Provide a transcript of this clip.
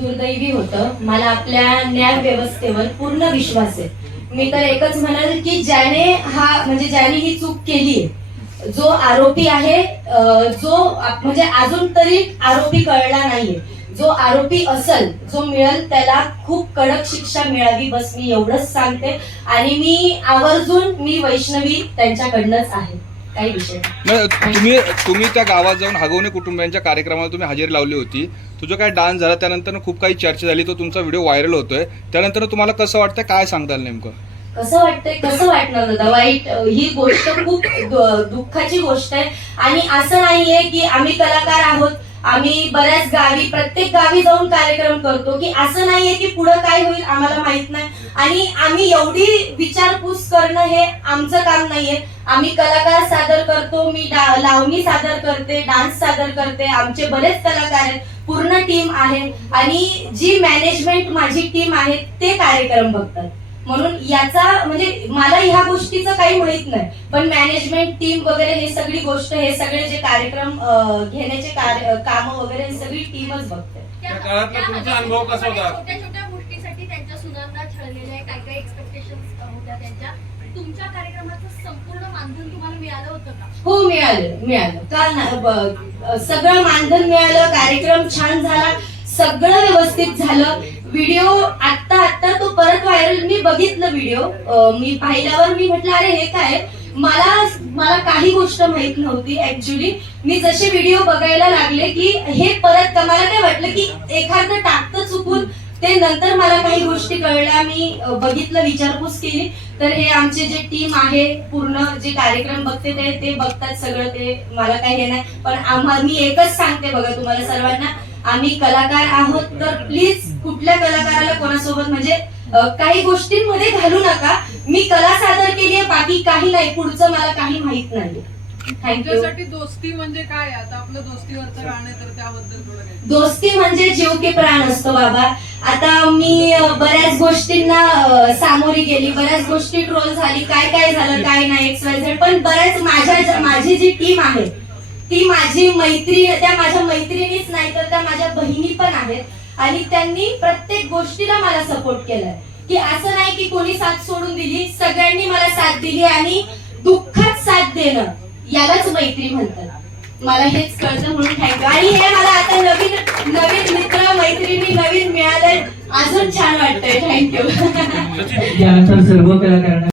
दुर्दैवी होतं. मला आपल्या न्याय व्यवस्थेवर पूर्ण विश्वास आहे. मी तर एकच म्हणाल की ज्याने ही चूक केली, जो आरोपी आहे, जो म्हणजे अजून तरी आरोपी कळला नाहीये, जो आरोपी असेल, जो मिळेल त्याला खूप कडक शिक्षा मिळावी, बस मी एवढंच सांगते. आणि मी आवर्जून वैष्णवी त्यांच्याकडनंच आहे, काही विषय नाही. तुम्ही त्या गावात जाऊन हगवणे कुटुंबियांच्या कार्यक्रमाला तुम्ही हजेरी लावली होती. तुझा काय डान्स झाला, त्यानंतर खूप काही चर्चा झाली, तो तुमचा व्हिडिओ व्हायरल होतोय. त्यानंतर तुम्हाला कसं वाटतं, काय सांगताल नेमकं? कसं वाटतंय, कसं वाटणार दादा? वाईट, ही गोष्ट खूप दुःखाची गोष्ट आहे. आणि असं नाहीये की आम्ही कलाकार आहोत, आम्ही बऱ्याच गावी, प्रत्येक गावी जाऊन कार्यक्रम करतो, की असं नाहीये की पुढे काय होईल आम्हाला माहित नाही. आणि आम्ही एवढी विचारपूस करणं हे आमचं काम नाहीये. आम्ही कलाकार सादर करतो, मी लावणी सादर करते, डान्स सादर करते, आमचे बरेच कलाकार आहेत, पूर्ण टीम आहे. आणि जी मॅनेजमेंट माझी टीम आहे ते कार्यक्रम बघतात. म्हणून याचा म्हणजे मला ह्या गोष्टीचं काही माहित नाही, पण मॅनेजमेंट टीम वगैरे हे सगळी गोष्ट, हे सगळे जे कार्यक्रम घेण्याचे काम वगैरे हे सगळी टीमच बघते. त्या काळातला तुमचा अनुभव कसा होता? छोट्या छोट्या गोष्टीसाठी त्यांच्या सुनांना छळलेले आहे, काय काय एक्सपेक्टेशन्स होत्या त्यांच्या. तुमच्या कार्यक्रमाचं संपूर्ण मानधन तुम्हाला मिळालं होतं का? हो, मिळालं का? सगळं मानधन मिळालं, कार्यक्रम छान झाला, सगळं व्यवस्थित झालं. व्हिडिओ आता तो परत व्हायरल, मी बघितलं व्हिडिओ, मी पाहिल्यावर मी म्हटलं अरे हे काय, मला काही गोष्ट माहित नव्हती ऍक्च्युली. मी जसे व्हिडिओ बघायला लागले की हे परत मला काय वाटलं की एखादं टाकतं चुकून, ते नंतर मला काही गोष्टी कळल्या, मी बघितलं, विचारपूस केली. तर हे आमचे जे टीम आहे, पूर्ण जे कार्यक्रम बघते ते बघतात सगळं, ते मला काही हे नाही. पण मी एकच सांगते बघा तुम्हाला सर्वांना, आम्ही कलाकार आहोत, तर प्लीज कुठल्या कलाकाराला कोणासोबत म्हणजे काही गोष्टींमध्ये घालू नका. मी कला सादर केली आहे, बाकी काही नाही, पुढचं मला काही माहित नाही. थँक्यू. दोस्ती म्हणजे काय? आता आपलं दोस्तीवरचं गाणं, तर त्याबद्दल थोडं काही. दोस्ती म्हणजे जीव के प्राण असतो बाबा. आता मी बऱ्याच गोष्टींना सामोरी गेली, बऱ्याच गोष्टी ट्रोल झाली, काय झालं, काय नाही, XYZ. पण बऱ्याच माझी जी टीम आहे ती माझी त्या माझ्या मैत्रिणीच नाही, तर त्या माझ्या बहिणी पण आहेत. आणि त्यांनी प्रत्येक गोष्टीला मला सपोर्ट केलाय, की असं नाही की कोणी साथ सोडून दिली, सगळ्यांनी मला साथ दिली. आणि दुःखात साथ देणं यालाच मैत्री म्हणतात. मला हेच कळतं, म्हणून थँक्यू. आणि हे मला आता नवीन मित्र मैत्रिणी नवीन मिळाले, अजून छान वाटतंय. थँक्यू. त्यानंतर सर्व कलाकारांना